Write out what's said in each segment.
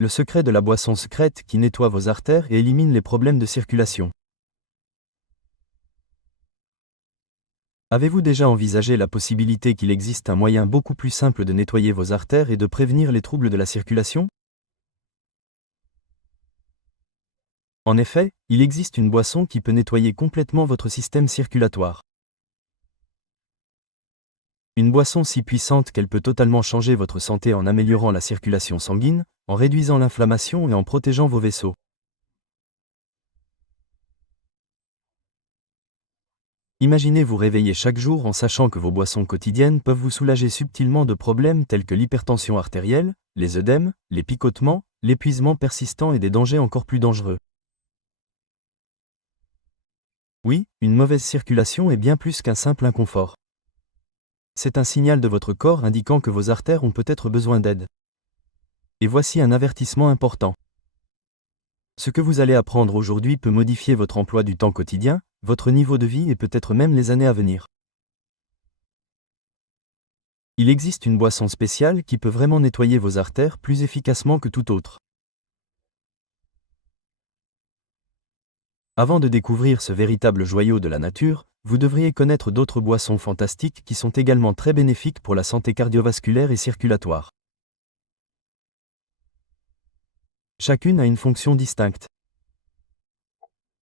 Le secret de la boisson secrète qui nettoie vos artères et élimine les problèmes de circulation. Avez-vous déjà envisagé la possibilité qu'il existe un moyen beaucoup plus simple de nettoyer vos artères et de prévenir les troubles de la circulation? En effet, il existe une boisson qui peut nettoyer complètement votre système circulatoire. Une boisson si puissante qu'elle peut totalement changer votre santé en améliorant la circulation sanguine, en réduisant l'inflammation et en protégeant vos vaisseaux. Imaginez vous réveiller chaque jour en sachant que vos boissons quotidiennes peuvent vous soulager subtilement de problèmes tels que l'hypertension artérielle, les œdèmes, les picotements, l'épuisement persistant et des dangers encore plus dangereux. Oui, une mauvaise circulation est bien plus qu'un simple inconfort. C'est un signal de votre corps indiquant que vos artères ont peut-être besoin d'aide. Et voici un avertissement important. Ce que vous allez apprendre aujourd'hui peut modifier votre emploi du temps quotidien, votre niveau de vie et peut-être même les années à venir. Il existe une boisson spéciale qui peut vraiment nettoyer vos artères plus efficacement que toute autre. Avant de découvrir ce véritable joyau de la nature, vous devriez connaître d'autres boissons fantastiques qui sont également très bénéfiques pour la santé cardiovasculaire et circulatoire. Chacune a une fonction distincte.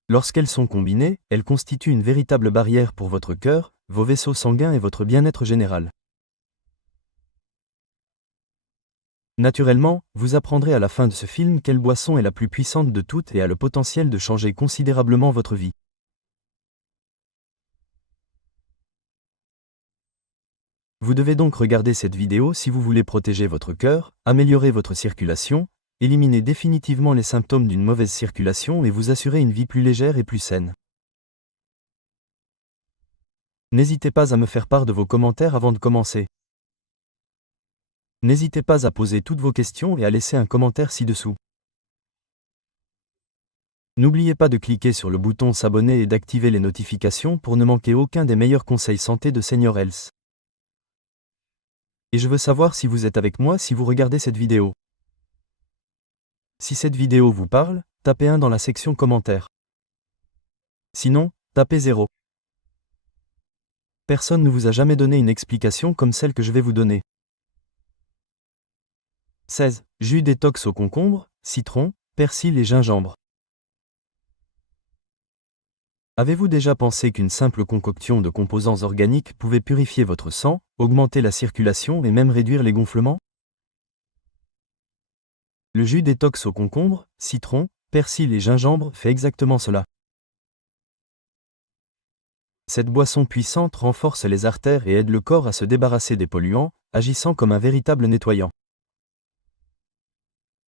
Lorsqu'elles sont combinées, elles constituent une véritable barrière pour votre cœur, vos vaisseaux sanguins et votre bien-être général. Naturellement, vous apprendrez à la fin de ce film quelle boisson est la plus puissante de toutes et a le potentiel de changer considérablement votre vie. Vous devez donc regarder cette vidéo si vous voulez protéger votre cœur, améliorer votre circulation, éliminer définitivement les symptômes d'une mauvaise circulation et vous assurer une vie plus légère et plus saine. N'hésitez pas à me faire part de vos commentaires avant de commencer. N'hésitez pas à poser toutes vos questions et à laisser un commentaire ci-dessous. N'oubliez pas de cliquer sur le bouton s'abonner et d'activer les notifications pour ne manquer aucun des meilleurs conseils santé de Senior Health. Et je veux savoir si vous êtes avec moi si vous regardez cette vidéo. Si cette vidéo vous parle, tapez 1 dans la section commentaires. Sinon, tapez 0. Personne ne vous a jamais donné une explication comme celle que je vais vous donner. 16. Jus détox au concombre, citron, persil et gingembre. Avez-vous déjà pensé qu'une simple concoction de composants organiques pouvait purifier votre sang, augmenter la circulation et même réduire les gonflements? Le jus détox au concombre, citron, persil et gingembre fait exactement cela. Cette boisson puissante renforce les artères et aide le corps à se débarrasser des polluants, agissant comme un véritable nettoyant.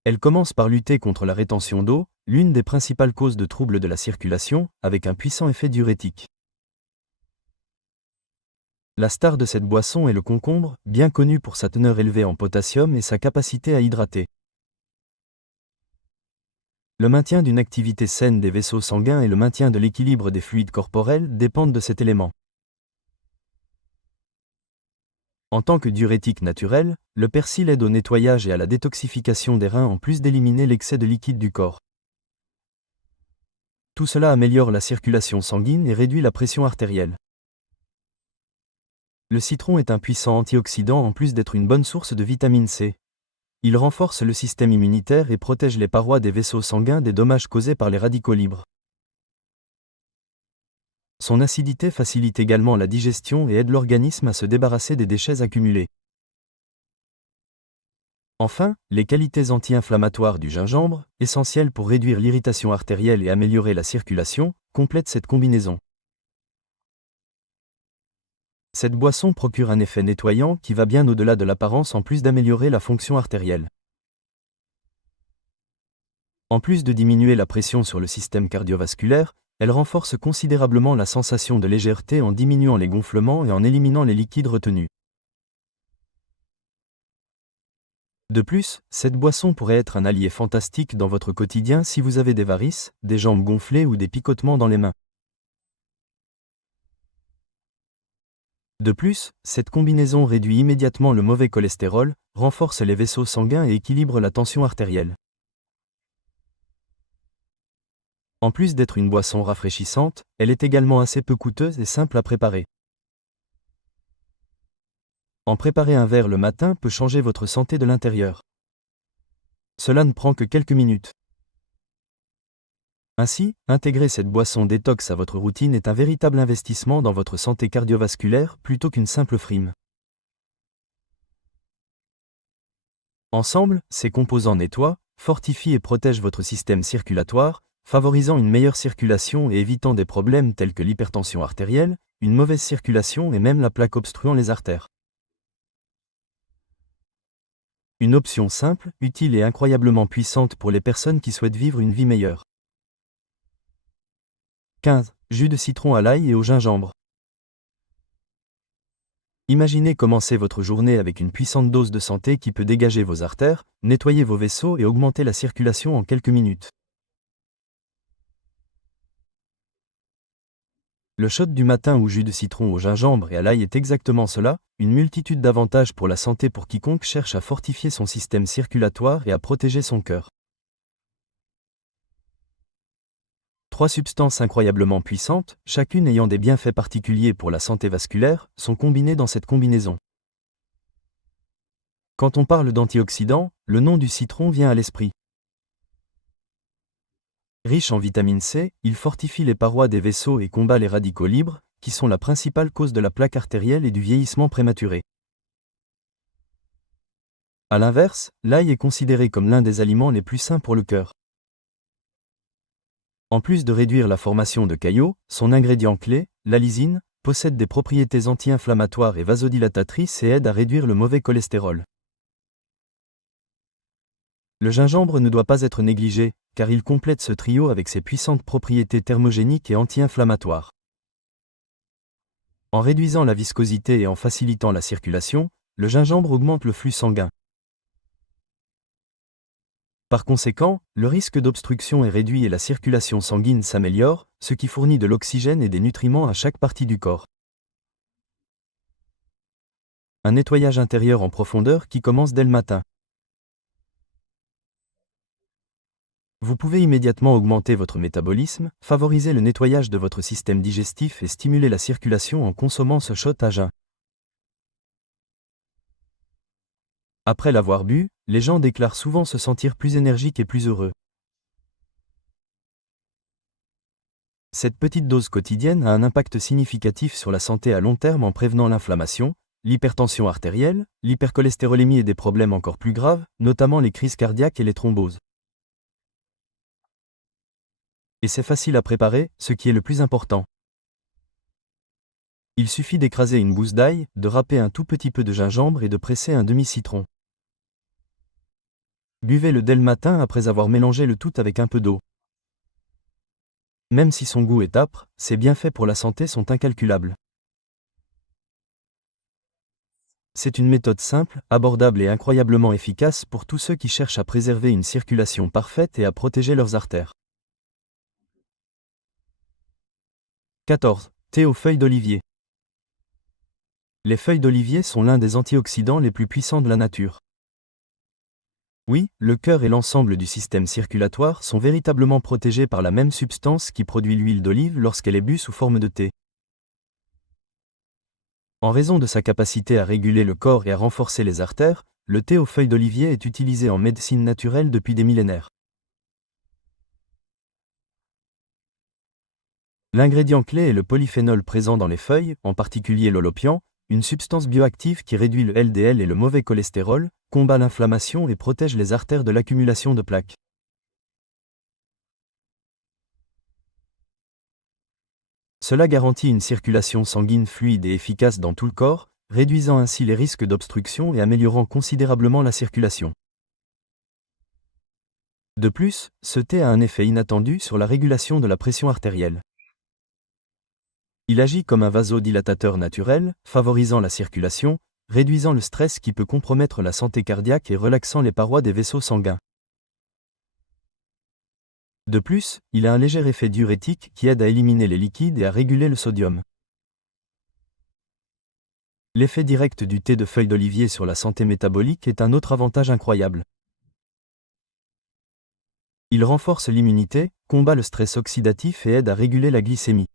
Elle commence par lutter contre la rétention d'eau, l'une des principales causes de troubles de la circulation, avec un puissant effet diurétique. La star de cette boisson est le concombre, bien connu pour sa teneur élevée en potassium et sa capacité à hydrater. Le maintien d'une activité saine des vaisseaux sanguins et le maintien de l'équilibre des fluides corporels dépendent de cet élément. En tant que diurétique naturel, le persil aide au nettoyage et à la détoxification des reins en plus d'éliminer l'excès de liquide du corps. Tout cela améliore la circulation sanguine et réduit la pression artérielle. Le citron est un puissant antioxydant en plus d'être une bonne source de vitamine C. Il renforce le système immunitaire et protège les parois des vaisseaux sanguins des dommages causés par les radicaux libres. Son acidité facilite également la digestion et aide l'organisme à se débarrasser des déchets accumulés. Enfin, les qualités anti-inflammatoires du gingembre, essentielles pour réduire l'irritation artérielle et améliorer la circulation, complètent cette combinaison. Cette boisson procure un effet nettoyant qui va bien au-delà de l'apparence en plus d'améliorer la fonction artérielle. En plus de diminuer la pression sur le système cardiovasculaire, elle renforce considérablement la sensation de légèreté en diminuant les gonflements et en éliminant les liquides retenus. De plus, cette boisson pourrait être un allié fantastique dans votre quotidien si vous avez des varices, des jambes gonflées ou des picotements dans les mains. De plus, cette combinaison réduit immédiatement le mauvais cholestérol, renforce les vaisseaux sanguins et équilibre la tension artérielle. En plus d'être une boisson rafraîchissante, elle est également assez peu coûteuse et simple à préparer. En préparer un verre le matin peut changer votre santé de l'intérieur. Cela ne prend que quelques minutes. Ainsi, intégrer cette boisson détox à votre routine est un véritable investissement dans votre santé cardiovasculaire plutôt qu'une simple frime. Ensemble, ces composants nettoient, fortifient et protègent votre système circulatoire, favorisant une meilleure circulation et évitant des problèmes tels que l'hypertension artérielle, une mauvaise circulation et même la plaque obstruant les artères. Une option simple, utile et incroyablement puissante pour les personnes qui souhaitent vivre une vie meilleure. 15. Jus de citron à l'ail et au gingembre. Imaginez commencer votre journée avec une puissante dose de santé qui peut dégager vos artères, nettoyer vos vaisseaux et augmenter la circulation en quelques minutes. Le shot du matin ou jus de citron au gingembre et à l'ail est exactement cela, une multitude d'avantages pour la santé pour quiconque cherche à fortifier son système circulatoire et à protéger son cœur. 3 substances incroyablement puissantes, chacune ayant des bienfaits particuliers pour la santé vasculaire, sont combinées dans cette combinaison. Quand on parle d'antioxydants, le nom du citron vient à l'esprit. Riche en vitamine C, il fortifie les parois des vaisseaux et combat les radicaux libres, qui sont la principale cause de la plaque artérielle et du vieillissement prématuré. A l'inverse, l'ail est considéré comme l'un des aliments les plus sains pour le cœur. En plus de réduire la formation de caillots, son ingrédient clé, la lysine, possède des propriétés anti-inflammatoires et vasodilatatrices et aide à réduire le mauvais cholestérol. Le gingembre ne doit pas être négligé, car il complète ce trio avec ses puissantes propriétés thermogéniques et anti-inflammatoires. En réduisant la viscosité et en facilitant la circulation, le gingembre augmente le flux sanguin. Par conséquent, le risque d'obstruction est réduit et la circulation sanguine s'améliore, ce qui fournit de l'oxygène et des nutriments à chaque partie du corps. Un nettoyage intérieur en profondeur qui commence dès le matin. Vous pouvez immédiatement augmenter votre métabolisme, favoriser le nettoyage de votre système digestif et stimuler la circulation en consommant ce shot à jeun. Après l'avoir bu, les gens déclarent souvent se sentir plus énergiques et plus heureux. Cette petite dose quotidienne a un impact significatif sur la santé à long terme en prévenant l'inflammation, l'hypertension artérielle, l'hypercholestérolémie et des problèmes encore plus graves, notamment les crises cardiaques et les thromboses. Et c'est facile à préparer, ce qui est le plus important. Il suffit d'écraser une gousse d'ail, de râper un tout petit peu de gingembre et de presser un demi-citron. Buvez-le dès le matin après avoir mélangé le tout avec un peu d'eau. Même si son goût est âpre, ses bienfaits pour la santé sont incalculables. C'est une méthode simple, abordable et incroyablement efficace pour tous ceux qui cherchent à préserver une circulation parfaite et à protéger leurs artères. 14. Thé aux feuilles d'olivier. Les feuilles d'olivier sont l'un des antioxydants les plus puissants de la nature. Oui, le cœur et l'ensemble du système circulatoire sont véritablement protégés par la même substance qui produit l'huile d'olive lorsqu'elle est bue sous forme de thé. En raison de sa capacité à réguler le corps et à renforcer les artères, le thé aux feuilles d'olivier est utilisé en médecine naturelle depuis des millénaires. L'ingrédient clé est le polyphénol présent dans les feuilles, en particulier l'holopian, une substance bioactive qui réduit le LDL et le mauvais cholestérol, combat l'inflammation et protège les artères de l'accumulation de plaques. Cela garantit une circulation sanguine fluide et efficace dans tout le corps, réduisant ainsi les risques d'obstruction et améliorant considérablement la circulation. De plus, ce thé a un effet inattendu sur la régulation de la pression artérielle. Il agit comme un vasodilatateur naturel, favorisant la circulation, réduisant le stress qui peut compromettre la santé cardiaque et relaxant les parois des vaisseaux sanguins. De plus, il a un léger effet diurétique qui aide à éliminer les liquides et à réguler le sodium. L'effet direct du thé de feuilles d'olivier sur la santé métabolique est un autre avantage incroyable. Il renforce l'immunité, combat le stress oxydatif et aide à réguler la glycémie.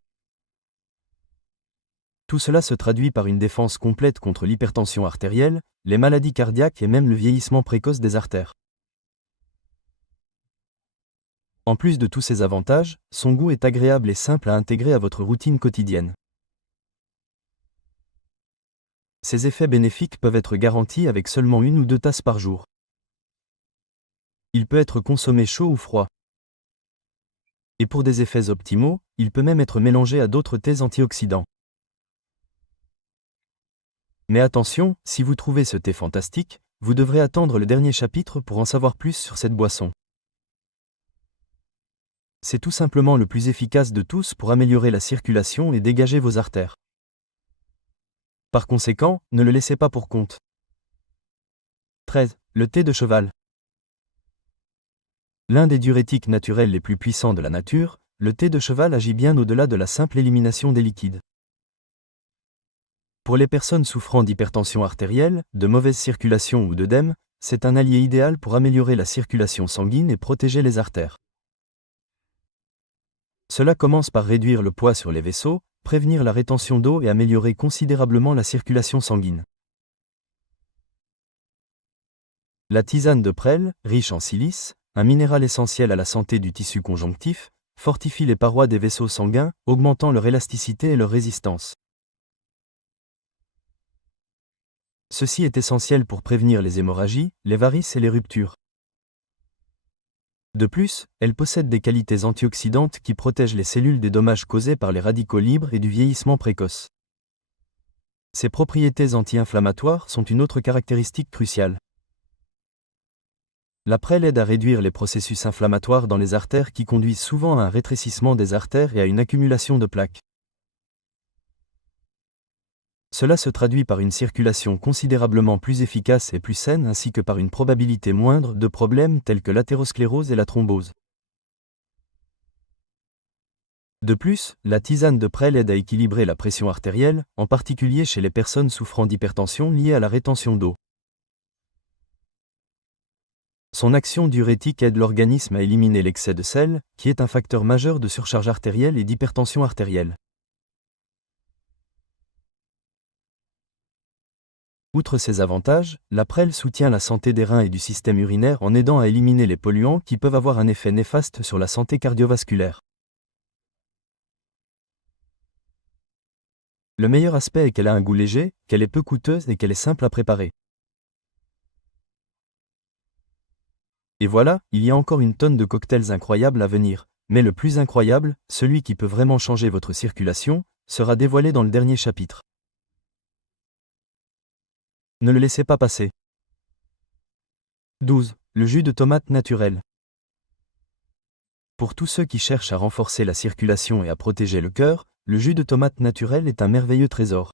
Tout cela se traduit par une défense complète contre l'hypertension artérielle, les maladies cardiaques et même le vieillissement précoce des artères. En plus de tous ces avantages, son goût est agréable et simple à intégrer à votre routine quotidienne. Ses effets bénéfiques peuvent être garantis avec seulement 1 ou 2 tasses par jour. Il peut être consommé chaud ou froid. Et pour des effets optimaux, il peut même être mélangé à d'autres thés antioxydants. Mais attention, si vous trouvez ce thé fantastique, vous devrez attendre le dernier chapitre pour en savoir plus sur cette boisson. C'est tout simplement le plus efficace de tous pour améliorer la circulation et dégager vos artères. Par conséquent, ne le laissez pas pour compte. 13. Le thé de cheval. L'un des diurétiques naturels les plus puissants de la nature, le thé de cheval agit bien au-delà de la simple élimination des liquides. Pour les personnes souffrant d'hypertension artérielle, de mauvaise circulation ou d'œdème, c'est un allié idéal pour améliorer la circulation sanguine et protéger les artères. Cela commence par réduire le poids sur les vaisseaux, prévenir la rétention d'eau et améliorer considérablement la circulation sanguine. La tisane de prêle, riche en silice, un minéral essentiel à la santé du tissu conjonctif, fortifie les parois des vaisseaux sanguins, augmentant leur élasticité et leur résistance. Ceci est essentiel pour prévenir les hémorragies, les varices et les ruptures. De plus, elle possède des qualités antioxydantes qui protègent les cellules des dommages causés par les radicaux libres et du vieillissement précoce. Ses propriétés anti-inflammatoires sont une autre caractéristique cruciale. La prêle aide à réduire les processus inflammatoires dans les artères qui conduisent souvent à un rétrécissement des artères et à une accumulation de plaques. Cela se traduit par une circulation considérablement plus efficace et plus saine ainsi que par une probabilité moindre de problèmes tels que l'athérosclérose et la thrombose. De plus, la tisane de prêle aide à équilibrer la pression artérielle, en particulier chez les personnes souffrant d'hypertension liée à la rétention d'eau. Son action diurétique aide l'organisme à éliminer l'excès de sel, qui est un facteur majeur de surcharge artérielle et d'hypertension artérielle. Outre ces avantages, la prêle soutient la santé des reins et du système urinaire en aidant à éliminer les polluants qui peuvent avoir un effet néfaste sur la santé cardiovasculaire. Le meilleur aspect est qu'elle a un goût léger, qu'elle est peu coûteuse et qu'elle est simple à préparer. Et voilà, il y a encore une tonne de cocktails incroyables à venir, mais le plus incroyable, celui qui peut vraiment changer votre circulation, sera dévoilé dans le dernier chapitre. Ne le laissez pas passer. 12. Le jus de tomate naturel. Pour tous ceux qui cherchent à renforcer la circulation et à protéger le cœur, le jus de tomate naturel est un merveilleux trésor.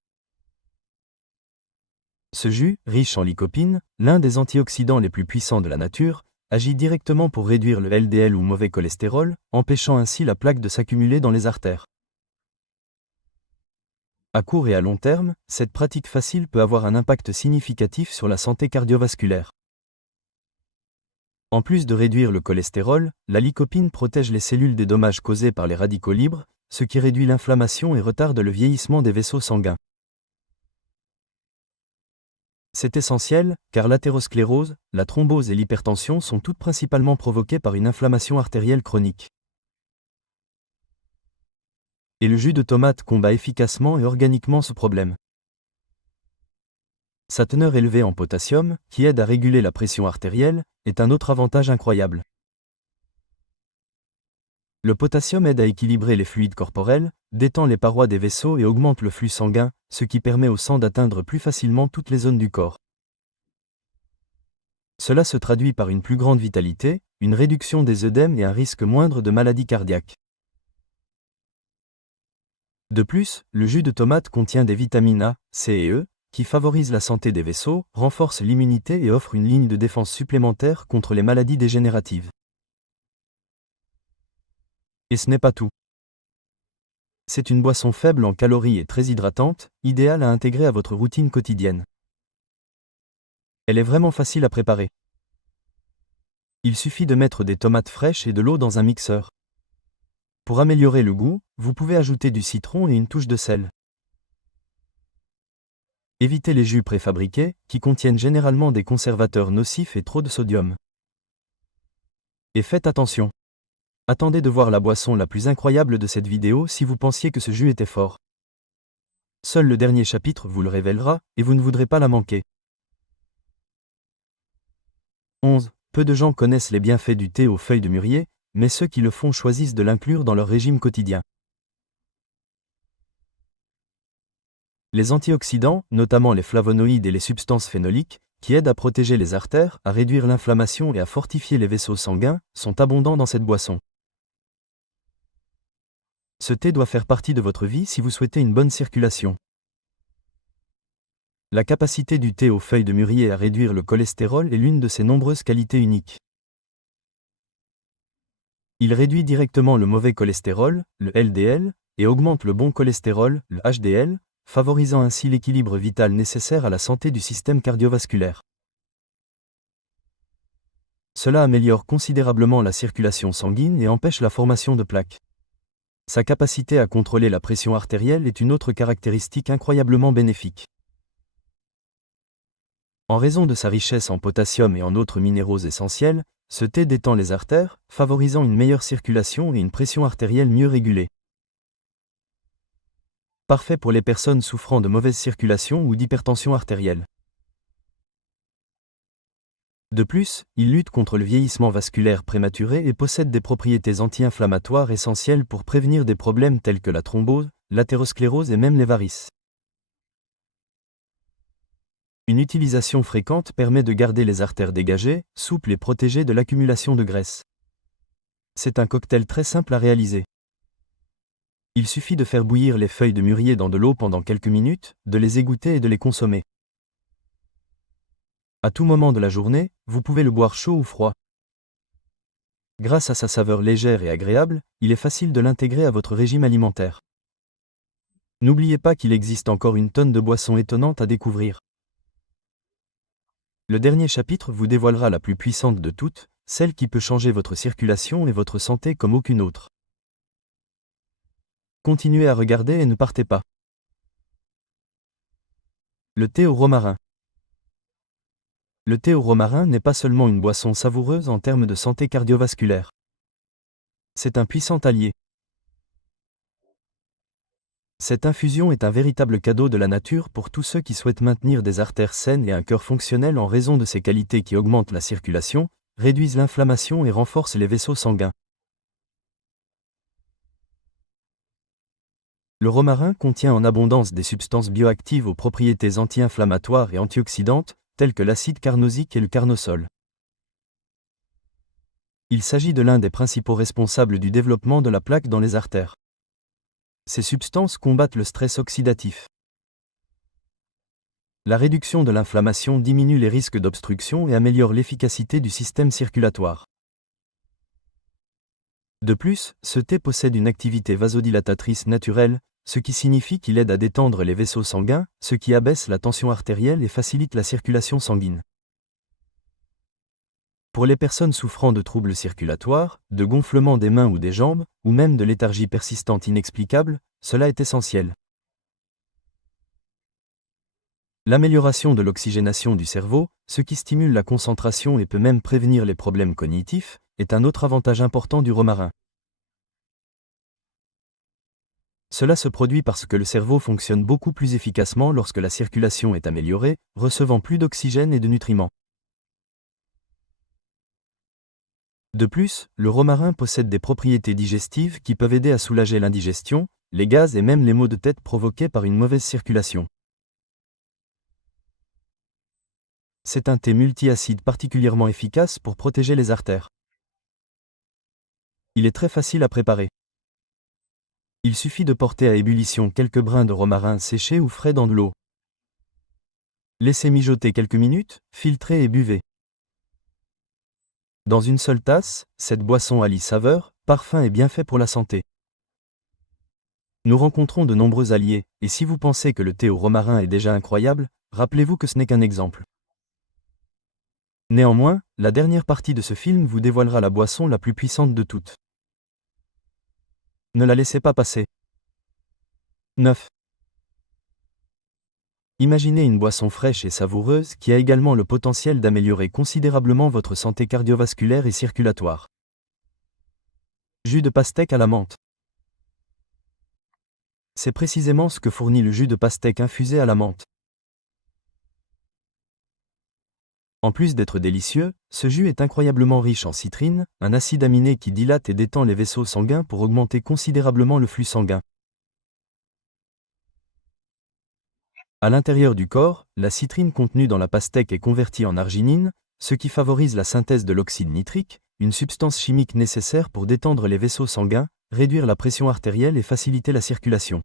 Ce jus, riche en lycopine, l'un des antioxydants les plus puissants de la nature, agit directement pour réduire le LDL ou mauvais cholestérol, empêchant ainsi la plaque de s'accumuler dans les artères. À court et à long terme, cette pratique facile peut avoir un impact significatif sur la santé cardiovasculaire. En plus de réduire le cholestérol, la lycopine protège les cellules des dommages causés par les radicaux libres, ce qui réduit l'inflammation et retarde le vieillissement des vaisseaux sanguins. C'est essentiel, car l'athérosclérose, la thrombose et l'hypertension sont toutes principalement provoquées par une inflammation artérielle chronique. Et le jus de tomate combat efficacement et organiquement ce problème. Sa teneur élevée en potassium, qui aide à réguler la pression artérielle, est un autre avantage incroyable. Le potassium aide à équilibrer les fluides corporels, détend les parois des vaisseaux et augmente le flux sanguin, ce qui permet au sang d'atteindre plus facilement toutes les zones du corps. Cela se traduit par une plus grande vitalité, une réduction des œdèmes et un risque moindre de maladies cardiaques. De plus, le jus de tomate contient des vitamines A, C et E, qui favorisent la santé des vaisseaux, renforcent l'immunité et offrent une ligne de défense supplémentaire contre les maladies dégénératives. Et ce n'est pas tout. C'est une boisson faible en calories et très hydratante, idéale à intégrer à votre routine quotidienne. Elle est vraiment facile à préparer. Il suffit de mettre des tomates fraîches et de l'eau dans un mixeur. Pour améliorer le goût, vous pouvez ajouter du citron et une touche de sel. Évitez les jus préfabriqués, qui contiennent généralement des conservateurs nocifs et trop de sodium. Et faites attention. Attendez de voir la boisson la plus incroyable de cette vidéo si vous pensiez que ce jus était fort. Seul le dernier chapitre vous le révélera, et vous ne voudrez pas la manquer. 11. Peu de gens connaissent les bienfaits du thé aux feuilles de mûrier, mais ceux qui le font choisissent de l'inclure dans leur régime quotidien. Les antioxydants, notamment les flavonoïdes et les substances phénoliques, qui aident à protéger les artères, à réduire l'inflammation et à fortifier les vaisseaux sanguins, sont abondants dans cette boisson. Ce thé doit faire partie de votre vie si vous souhaitez une bonne circulation. La capacité du thé aux feuilles de mûrier à réduire le cholestérol est l'une de ses nombreuses qualités uniques. Il réduit directement le mauvais cholestérol, le LDL, et augmente le bon cholestérol, le HDL, favorisant ainsi l'équilibre vital nécessaire à la santé du système cardiovasculaire. Cela améliore considérablement la circulation sanguine et empêche la formation de plaques. Sa capacité à contrôler la pression artérielle est une autre caractéristique incroyablement bénéfique. En raison de sa richesse en potassium et en autres minéraux essentiels, ce thé détend les artères, favorisant une meilleure circulation et une pression artérielle mieux régulée. Parfait pour les personnes souffrant de mauvaise circulation ou d'hypertension artérielle. De plus, il lutte contre le vieillissement vasculaire prématuré et possède des propriétés anti-inflammatoires essentielles pour prévenir des problèmes tels que la thrombose, l'athérosclérose et même les varices. Une utilisation fréquente permet de garder les artères dégagées, souples et protégées de l'accumulation de graisse. C'est un cocktail très simple à réaliser. Il suffit de faire bouillir les feuilles de mûrier dans de l'eau pendant quelques minutes, de les égoutter et de les consommer. À tout moment de la journée, vous pouvez le boire chaud ou froid. Grâce à sa saveur légère et agréable, il est facile de l'intégrer à votre régime alimentaire. N'oubliez pas qu'il existe encore une tonne de boissons étonnantes à découvrir. Le dernier chapitre vous dévoilera la plus puissante de toutes, celle qui peut changer votre circulation et votre santé comme aucune autre. Continuez à regarder et ne partez pas. Le thé au romarin. Le thé au romarin n'est pas seulement une boisson savoureuse en termes de santé cardiovasculaire. C'est un puissant allié. Cette infusion est un véritable cadeau de la nature pour tous ceux qui souhaitent maintenir des artères saines et un cœur fonctionnel en raison de ses qualités qui augmentent la circulation, réduisent l'inflammation et renforcent les vaisseaux sanguins. Le romarin contient en abondance des substances bioactives aux propriétés anti-inflammatoires et antioxydantes, telles que l'acide carnosique et le carnosol. Il s'agit de l'un des principaux responsables du développement de la plaque dans les artères. Ces substances combattent le stress oxydatif. La réduction de l'inflammation diminue les risques d'obstruction et améliore l'efficacité du système circulatoire. De plus, ce thé possède une activité vasodilatatrice naturelle, ce qui signifie qu'il aide à détendre les vaisseaux sanguins, ce qui abaisse la tension artérielle et facilite la circulation sanguine. Pour les personnes souffrant de troubles circulatoires, de gonflement des mains ou des jambes, ou même de léthargie persistante inexplicable, cela est essentiel. L'amélioration de l'oxygénation du cerveau, ce qui stimule la concentration et peut même prévenir les problèmes cognitifs, est un autre avantage important du romarin. Cela se produit parce que le cerveau fonctionne beaucoup plus efficacement lorsque la circulation est améliorée, recevant plus d'oxygène et de nutriments. De plus, le romarin possède des propriétés digestives qui peuvent aider à soulager l'indigestion, les gaz et même les maux de tête provoqués par une mauvaise circulation. C'est un thé multi-acide particulièrement efficace pour protéger les artères. Il est très facile à préparer. Il suffit de porter à ébullition quelques brins de romarin séchés ou frais dans de l'eau. Laissez mijoter quelques minutes, filtrez et buvez. Dans une seule tasse, cette boisson allie saveur, parfum et bienfait pour la santé. Nous rencontrons de nombreux alliés, et si vous pensez que le thé au romarin est déjà incroyable, rappelez-vous que ce n'est qu'un exemple. Néanmoins, la dernière partie de ce film vous dévoilera la boisson la plus puissante de toutes. Ne la laissez pas passer. 9. Imaginez une boisson fraîche et savoureuse qui a également le potentiel d'améliorer considérablement votre santé cardiovasculaire et circulatoire. Jus de pastèque à la menthe. C'est précisément ce que fournit le jus de pastèque infusé à la menthe. En plus d'être délicieux, ce jus est incroyablement riche en citrine, un acide aminé qui dilate et détend les vaisseaux sanguins pour augmenter considérablement le flux sanguin. À l'intérieur du corps, la citrine contenue dans la pastèque est convertie en arginine, ce qui favorise la synthèse de l'oxyde nitrique, une substance chimique nécessaire pour détendre les vaisseaux sanguins, réduire la pression artérielle et faciliter la circulation.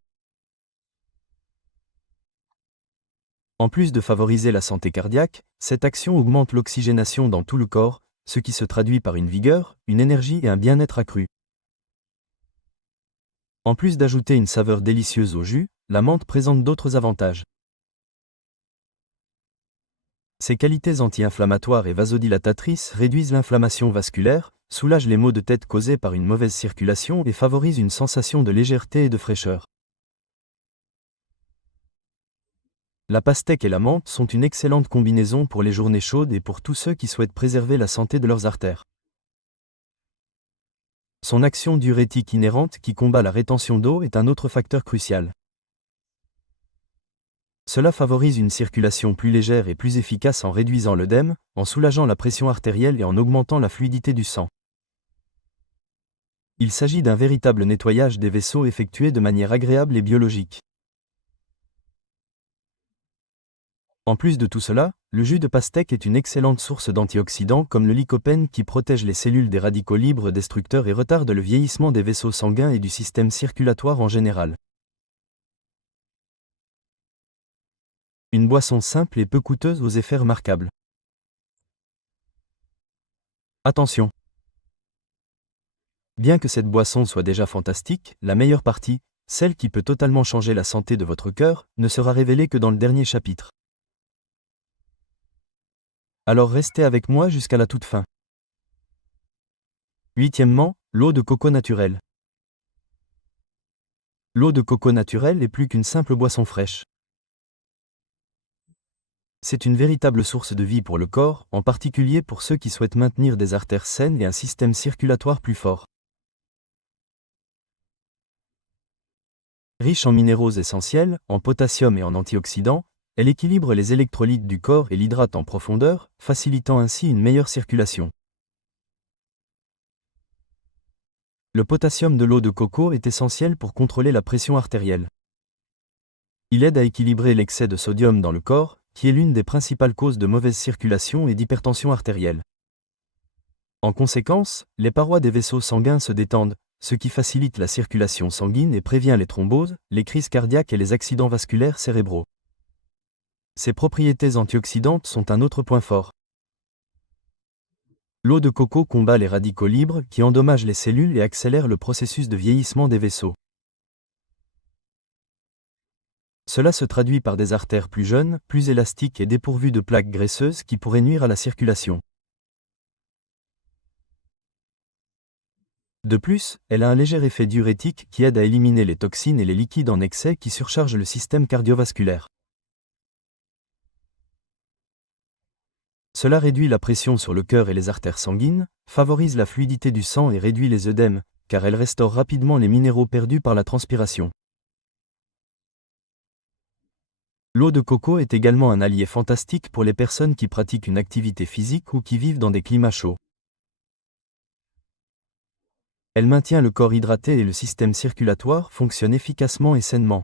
En plus de favoriser la santé cardiaque, cette action augmente l'oxygénation dans tout le corps, ce qui se traduit par une vigueur, une énergie et un bien-être accru. En plus d'ajouter une saveur délicieuse au jus, la menthe présente d'autres avantages. Ses qualités anti-inflammatoires et vasodilatatrices réduisent l'inflammation vasculaire, soulagent les maux de tête causés par une mauvaise circulation et favorisent une sensation de légèreté et de fraîcheur. La pastèque et la menthe sont une excellente combinaison pour les journées chaudes et pour tous ceux qui souhaitent préserver la santé de leurs artères. Son action diurétique inhérente qui combat la rétention d'eau est un autre facteur crucial. Cela favorise une circulation plus légère et plus efficace en réduisant l'œdème, en soulageant la pression artérielle et en augmentant la fluidité du sang. Il s'agit d'un véritable nettoyage des vaisseaux effectué de manière agréable et biologique. En plus de tout cela, le jus de pastèque est une excellente source d'antioxydants comme le lycopène qui protège les cellules des radicaux libres destructeurs et retarde le vieillissement des vaisseaux sanguins et du système circulatoire en général. Une boisson simple et peu coûteuse aux effets remarquables. Attention! Bien que cette boisson soit déjà fantastique, la meilleure partie, celle qui peut totalement changer la santé de votre cœur, ne sera révélée que dans le dernier chapitre. Alors restez avec moi jusqu'à la toute fin. Huitièmement, l'eau de coco naturelle. L'eau de coco naturelle est plus qu'une simple boisson fraîche. C'est une véritable source de vie pour le corps, en particulier pour ceux qui souhaitent maintenir des artères saines et un système circulatoire plus fort. Riche en minéraux essentiels, en potassium et en antioxydants, elle équilibre les électrolytes du corps et l'hydrate en profondeur, facilitant ainsi une meilleure circulation. Le potassium de l'eau de coco est essentiel pour contrôler la pression artérielle. Il aide à équilibrer l'excès de sodium dans le corps, qui est l'une des principales causes de mauvaise circulation et d'hypertension artérielle. En conséquence, les parois des vaisseaux sanguins se détendent, ce qui facilite la circulation sanguine et prévient les thromboses, les crises cardiaques et les accidents vasculaires cérébraux. Ses propriétés antioxydantes sont un autre point fort. L'eau de coco combat les radicaux libres qui endommagent les cellules et accélèrent le processus de vieillissement des vaisseaux. Cela se traduit par des artères plus jeunes, plus élastiques et dépourvues de plaques graisseuses qui pourraient nuire à la circulation. De plus, elle a un léger effet diurétique qui aide à éliminer les toxines et les liquides en excès qui surchargent le système cardiovasculaire. Cela réduit la pression sur le cœur et les artères sanguines, favorise la fluidité du sang et réduit les œdèmes, car elle restaure rapidement les minéraux perdus par la transpiration. L'eau de coco est également un allié fantastique pour les personnes qui pratiquent une activité physique ou qui vivent dans des climats chauds. Elle maintient le corps hydraté et le système circulatoire fonctionne efficacement et sainement.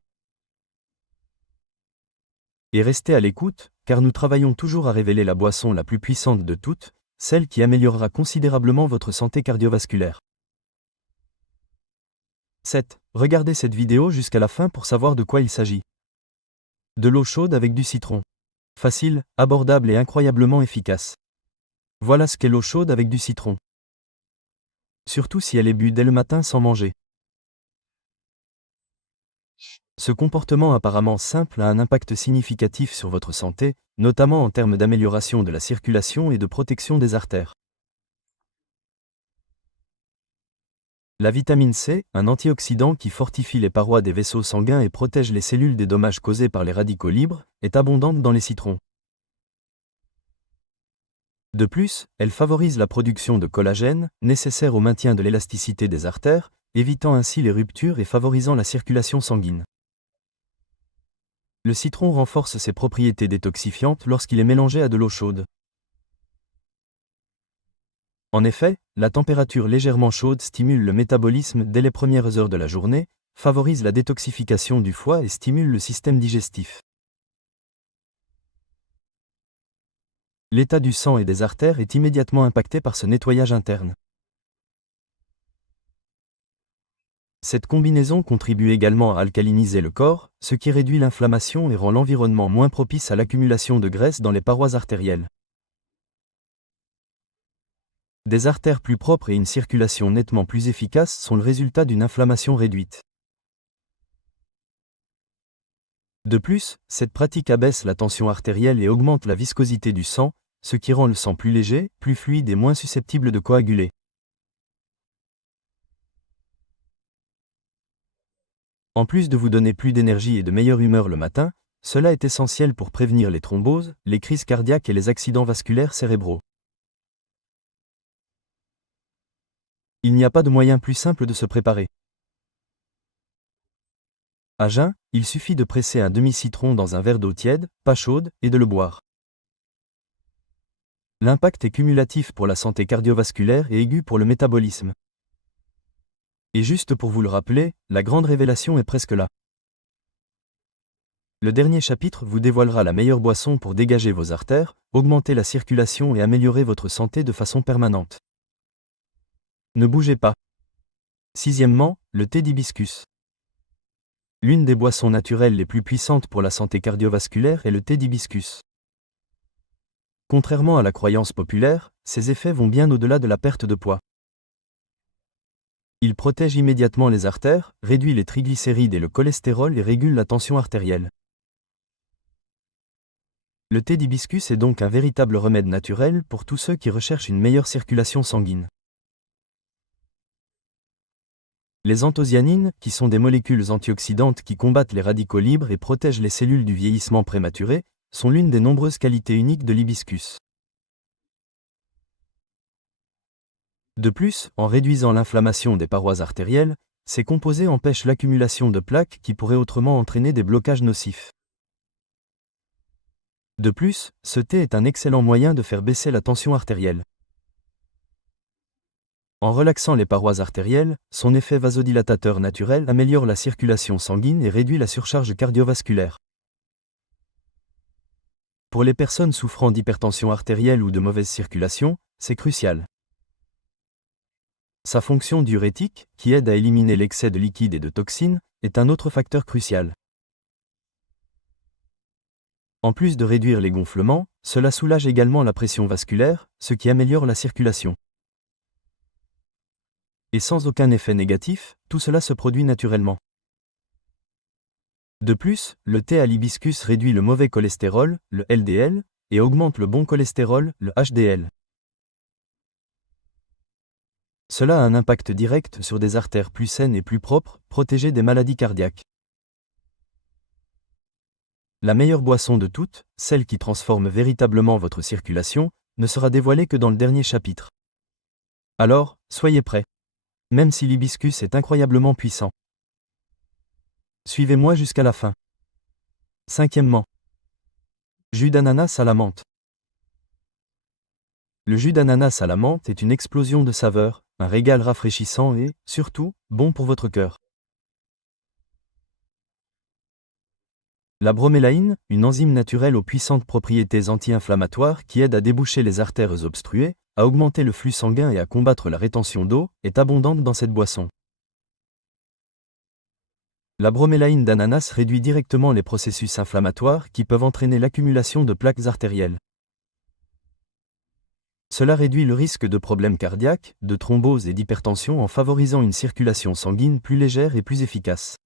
Et restez à l'écoute, car nous travaillons toujours à révéler la boisson la plus puissante de toutes, celle qui améliorera considérablement votre santé cardiovasculaire. 7. Regardez cette vidéo jusqu'à la fin pour savoir de quoi il s'agit. De l'eau chaude avec du citron. Facile, abordable et incroyablement efficace. Voilà ce qu'est l'eau chaude avec du citron. Surtout si elle est bue dès le matin sans manger. Ce comportement apparemment simple a un impact significatif sur votre santé, notamment en termes d'amélioration de la circulation et de protection des artères. La vitamine C, un antioxydant qui fortifie les parois des vaisseaux sanguins et protège les cellules des dommages causés par les radicaux libres, est abondante dans les citrons. De plus, elle favorise la production de collagène, nécessaire au maintien de l'élasticité des artères, évitant ainsi les ruptures et favorisant la circulation sanguine. Le citron renforce ses propriétés détoxifiantes lorsqu'il est mélangé à de l'eau chaude. En effet, la température légèrement chaude stimule le métabolisme dès les premières heures de la journée, favorise la détoxification du foie et stimule le système digestif. L'état du sang et des artères est immédiatement impacté par ce nettoyage interne. Cette combinaison contribue également à alcaliniser le corps, ce qui réduit l'inflammation et rend l'environnement moins propice à l'accumulation de graisse dans les parois artérielles. Des artères plus propres et une circulation nettement plus efficace sont le résultat d'une inflammation réduite. De plus, cette pratique abaisse la tension artérielle et augmente la viscosité du sang, ce qui rend le sang plus léger, plus fluide et moins susceptible de coaguler. En plus de vous donner plus d'énergie et de meilleure humeur le matin, cela est essentiel pour prévenir les thromboses, les crises cardiaques et les accidents vasculaires cérébraux. Il n'y a pas de moyen plus simple de se préparer. À jeun, il suffit de presser un demi-citron dans un verre d'eau tiède, pas chaude, et de le boire. L'impact est cumulatif pour la santé cardiovasculaire et aigu pour le métabolisme. Et juste pour vous le rappeler, la grande révélation est presque là. Le dernier chapitre vous dévoilera la meilleure boisson pour dégager vos artères, augmenter la circulation et améliorer votre santé de façon permanente. Ne bougez pas. Sixièmement, le thé d'hibiscus. L'une des boissons naturelles les plus puissantes pour la santé cardiovasculaire est le thé d'hibiscus. Contrairement à la croyance populaire, ses effets vont bien au-delà de la perte de poids. Il protège immédiatement les artères, réduit les triglycérides et le cholestérol et régule la tension artérielle. Le thé d'hibiscus est donc un véritable remède naturel pour tous ceux qui recherchent une meilleure circulation sanguine. Les anthocyanines, qui sont des molécules antioxydantes qui combattent les radicaux libres et protègent les cellules du vieillissement prématuré, sont l'une des nombreuses qualités uniques de l'hibiscus. De plus, en réduisant l'inflammation des parois artérielles, ces composés empêchent l'accumulation de plaques qui pourraient autrement entraîner des blocages nocifs. De plus, ce thé est un excellent moyen de faire baisser la tension artérielle. En relaxant les parois artérielles, son effet vasodilatateur naturel améliore la circulation sanguine et réduit la surcharge cardiovasculaire. Pour les personnes souffrant d'hypertension artérielle ou de mauvaise circulation, c'est crucial. Sa fonction diurétique, qui aide à éliminer l'excès de liquide et de toxines, est un autre facteur crucial. En plus de réduire les gonflements, cela soulage également la pression vasculaire, ce qui améliore la circulation. Et sans aucun effet négatif, tout cela se produit naturellement. De plus, le thé à l'hibiscus réduit le mauvais cholestérol, le LDL, et augmente le bon cholestérol, le HDL. Cela a un impact direct sur des artères plus saines et plus propres, protégées des maladies cardiaques. La meilleure boisson de toutes, celle qui transforme véritablement votre circulation, ne sera dévoilée que dans le dernier chapitre. Alors, soyez prêts. Même si l'hibiscus est incroyablement puissant. Suivez-moi jusqu'à la fin. Cinquièmement. Jus d'ananas à la menthe. Le jus d'ananas à la menthe est une explosion de saveurs, un régal rafraîchissant et, surtout, bon pour votre cœur. La bromélaïne, une enzyme naturelle aux puissantes propriétés anti-inflammatoires qui aide à déboucher les artères obstruées, à augmenter le flux sanguin et à combattre la rétention d'eau, est abondante dans cette boisson. La bromélaïne d'ananas réduit directement les processus inflammatoires qui peuvent entraîner l'accumulation de plaques artérielles. Cela réduit le risque de problèmes cardiaques, de thrombose et d'hypertension en favorisant une circulation sanguine plus légère et plus efficace.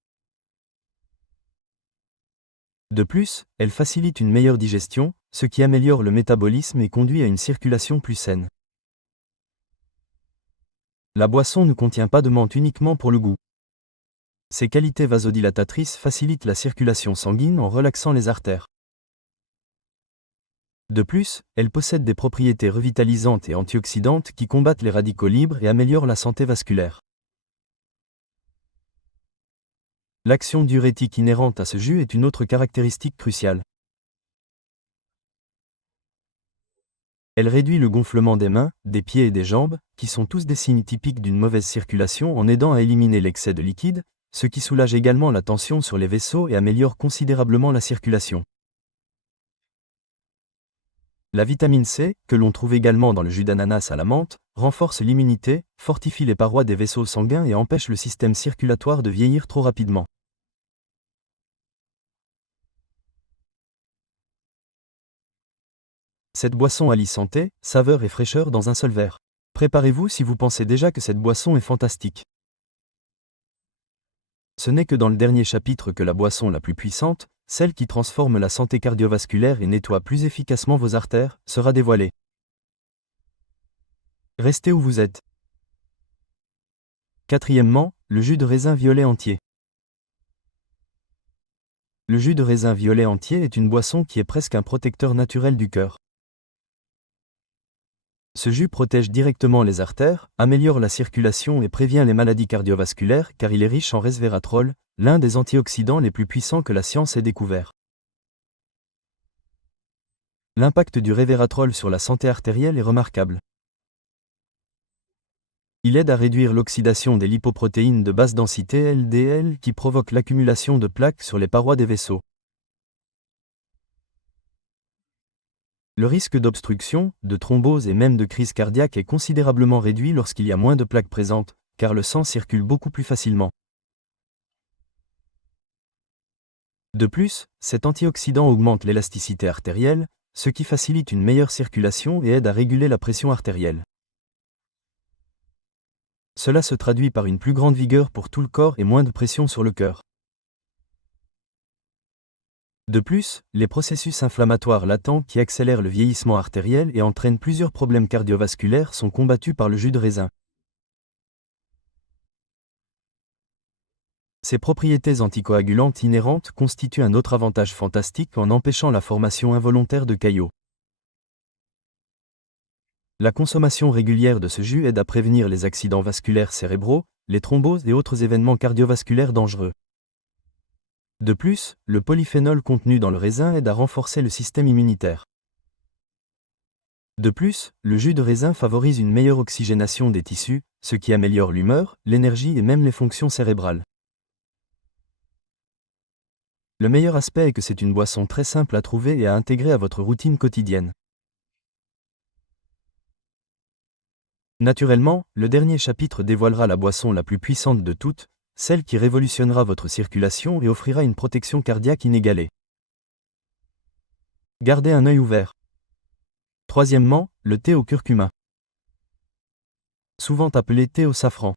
De plus, elle facilite une meilleure digestion, ce qui améliore le métabolisme et conduit à une circulation plus saine. La boisson ne contient pas de menthe uniquement pour le goût. Ses qualités vasodilatatrices facilitent la circulation sanguine en relaxant les artères. De plus, elle possède des propriétés revitalisantes et antioxydantes qui combattent les radicaux libres et améliorent la santé vasculaire. L'action diurétique inhérente à ce jus est une autre caractéristique cruciale. Elle réduit le gonflement des mains, des pieds et des jambes, qui sont tous des signes typiques d'une mauvaise circulation en aidant à éliminer l'excès de liquide, ce qui soulage également la tension sur les vaisseaux et améliore considérablement la circulation. La vitamine C, que l'on trouve également dans le jus d'ananas à la menthe, renforce l'immunité, fortifie les parois des vaisseaux sanguins et empêche le système circulatoire de vieillir trop rapidement. Cette boisson allie santé, saveur et fraîcheur dans un seul verre. Préparez-vous si vous pensez déjà que cette boisson est fantastique. Ce n'est que dans le dernier chapitre que la boisson la plus puissante, celle qui transforme la santé cardiovasculaire et nettoie plus efficacement vos artères, sera dévoilée. Restez où vous êtes. Quatrièmement, le jus de raisin violet entier. Le jus de raisin violet entier est une boisson qui est presque un protecteur naturel du cœur. Ce jus protège directement les artères, améliore la circulation et prévient les maladies cardiovasculaires car il est riche en resveratrol, l'un des antioxydants les plus puissants que la science ait découvert. L'impact du resveratrol sur la santé artérielle est remarquable. Il aide à réduire l'oxydation des lipoprotéines de basse densité LDL qui provoquent l'accumulation de plaques sur les parois des vaisseaux. Le risque d'obstruction, de thrombose et même de crise cardiaque est considérablement réduit lorsqu'il y a moins de plaques présentes, car le sang circule beaucoup plus facilement. De plus, cet antioxydant augmente l'élasticité artérielle, ce qui facilite une meilleure circulation et aide à réguler la pression artérielle. Cela se traduit par une plus grande vigueur pour tout le corps et moins de pression sur le cœur. De plus, les processus inflammatoires latents qui accélèrent le vieillissement artériel et entraînent plusieurs problèmes cardiovasculaires sont combattus par le jus de raisin. Ces propriétés anticoagulantes inhérentes constituent un autre avantage fantastique en empêchant la formation involontaire de caillots. La consommation régulière de ce jus aide à prévenir les accidents vasculaires cérébraux, les thromboses et autres événements cardiovasculaires dangereux. De plus, le polyphénol contenu dans le raisin aide à renforcer le système immunitaire. De plus, le jus de raisin favorise une meilleure oxygénation des tissus, ce qui améliore l'humeur, l'énergie et même les fonctions cérébrales. Le meilleur aspect est que c'est une boisson très simple à trouver et à intégrer à votre routine quotidienne. Naturellement, le dernier chapitre dévoilera la boisson la plus puissante de toutes, celle qui révolutionnera votre circulation et offrira une protection cardiaque inégalée. Gardez un œil ouvert. Troisièmement, le thé au curcuma. Souvent appelé thé au safran.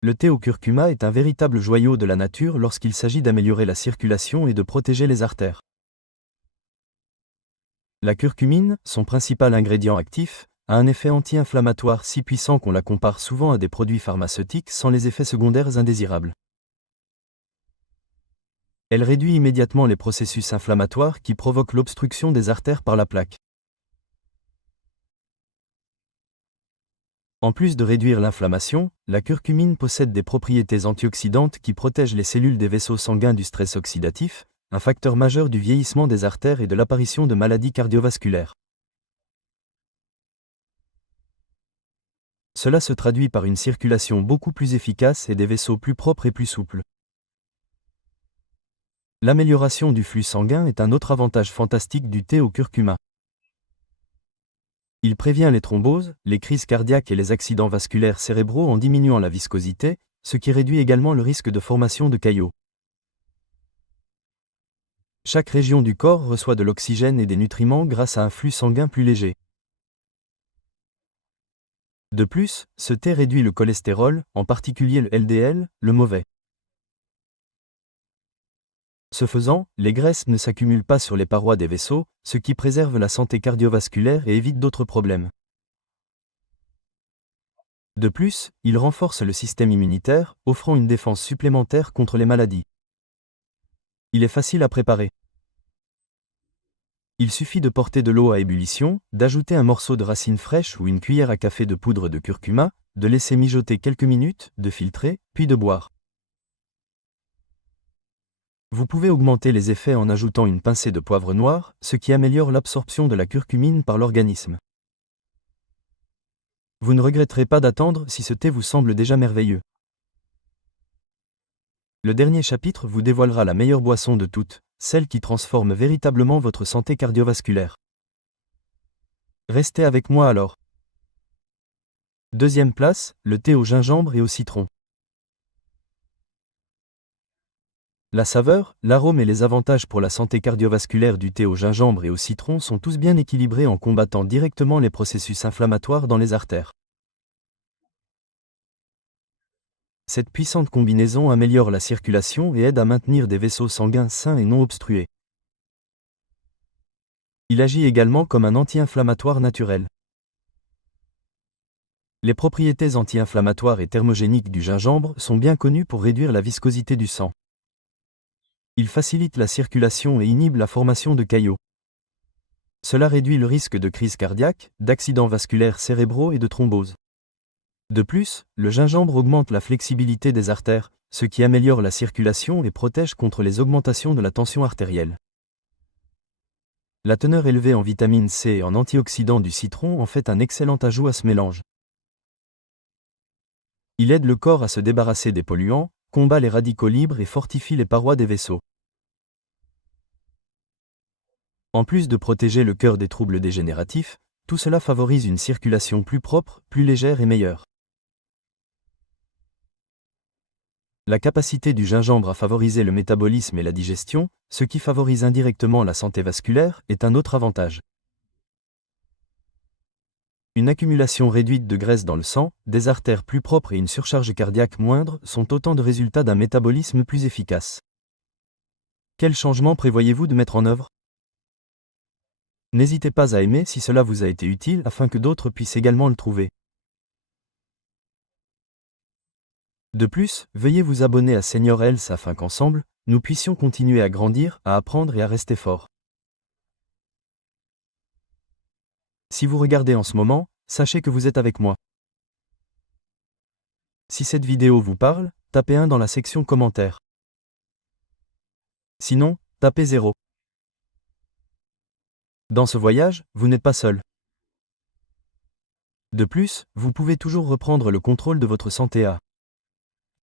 Le thé au curcuma est un véritable joyau de la nature lorsqu'il s'agit d'améliorer la circulation et de protéger les artères. La curcumine, son principal ingrédient actif, a un effet anti-inflammatoire si puissant qu'on la compare souvent à des produits pharmaceutiques sans les effets secondaires indésirables. Elle réduit immédiatement les processus inflammatoires qui provoquent l'obstruction des artères par la plaque. En plus de réduire l'inflammation, la curcumine possède des propriétés antioxydantes qui protègent les cellules des vaisseaux sanguins du stress oxydatif, un facteur majeur du vieillissement des artères et de l'apparition de maladies cardiovasculaires. Cela se traduit par une circulation beaucoup plus efficace et des vaisseaux plus propres et plus souples. L'amélioration du flux sanguin est un autre avantage fantastique du thé au curcuma. Il prévient les thromboses, les crises cardiaques et les accidents vasculaires cérébraux en diminuant la viscosité, ce qui réduit également le risque de formation de caillots. Chaque région du corps reçoit de l'oxygène et des nutriments grâce à un flux sanguin plus léger. De plus, ce thé réduit le cholestérol, en particulier le LDL, le mauvais. Ce faisant, les graisses ne s'accumulent pas sur les parois des vaisseaux, ce qui préserve la santé cardiovasculaire et évite d'autres problèmes. De plus, il renforce le système immunitaire, offrant une défense supplémentaire contre les maladies. Il est facile à préparer. Il suffit de porter de l'eau à ébullition, d'ajouter un morceau de racine fraîche ou une cuillère à café de poudre de curcuma, de laisser mijoter quelques minutes, de filtrer, puis de boire. Vous pouvez augmenter les effets en ajoutant une pincée de poivre noir, ce qui améliore l'absorption de la curcumine par l'organisme. Vous ne regretterez pas d'attendre si ce thé vous semble déjà merveilleux. Le dernier chapitre vous dévoilera la meilleure boisson de toutes, celle qui transforme véritablement votre santé cardiovasculaire. Restez avec moi alors. Deuxième place, le thé au gingembre et au citron. La saveur, l'arôme et les avantages pour la santé cardiovasculaire du thé au gingembre et au citron sont tous bien équilibrés en combattant directement les processus inflammatoires dans les artères. Cette puissante combinaison améliore la circulation et aide à maintenir des vaisseaux sanguins sains et non obstrués. Il agit également comme un anti-inflammatoire naturel. Les propriétés anti-inflammatoires et thermogéniques du gingembre sont bien connues pour réduire la viscosité du sang. Il facilite la circulation et inhibe la formation de caillots. Cela réduit le risque de crise cardiaque, d'accidents vasculaires cérébraux et de thrombose. De plus, le gingembre augmente la flexibilité des artères, ce qui améliore la circulation et protège contre les augmentations de la tension artérielle. La teneur élevée en vitamine C et en antioxydants du citron en fait un excellent ajout à ce mélange. Il aide le corps à se débarrasser des polluants, combat les radicaux libres et fortifie les parois des vaisseaux. En plus de protéger le cœur des troubles dégénératifs, tout cela favorise une circulation plus propre, plus légère et meilleure. La capacité du gingembre à favoriser le métabolisme et la digestion, ce qui favorise indirectement la santé vasculaire, est un autre avantage. Une accumulation réduite de graisse dans le sang, des artères plus propres et une surcharge cardiaque moindre sont autant de résultats d'un métabolisme plus efficace. Quel changement prévoyez-vous de mettre en œuvre ? N'hésitez pas à aimer si cela vous a été utile afin que d'autres puissent également le trouver. De plus, veuillez vous abonner à Senior Health afin qu'ensemble, nous puissions continuer à grandir, à apprendre et à rester forts. Si vous regardez en ce moment, sachez que vous êtes avec moi. Si cette vidéo vous parle, tapez 1 dans la section commentaires. Sinon, tapez 0. Dans ce voyage, vous n'êtes pas seul. De plus, vous pouvez toujours reprendre le contrôle de votre santé à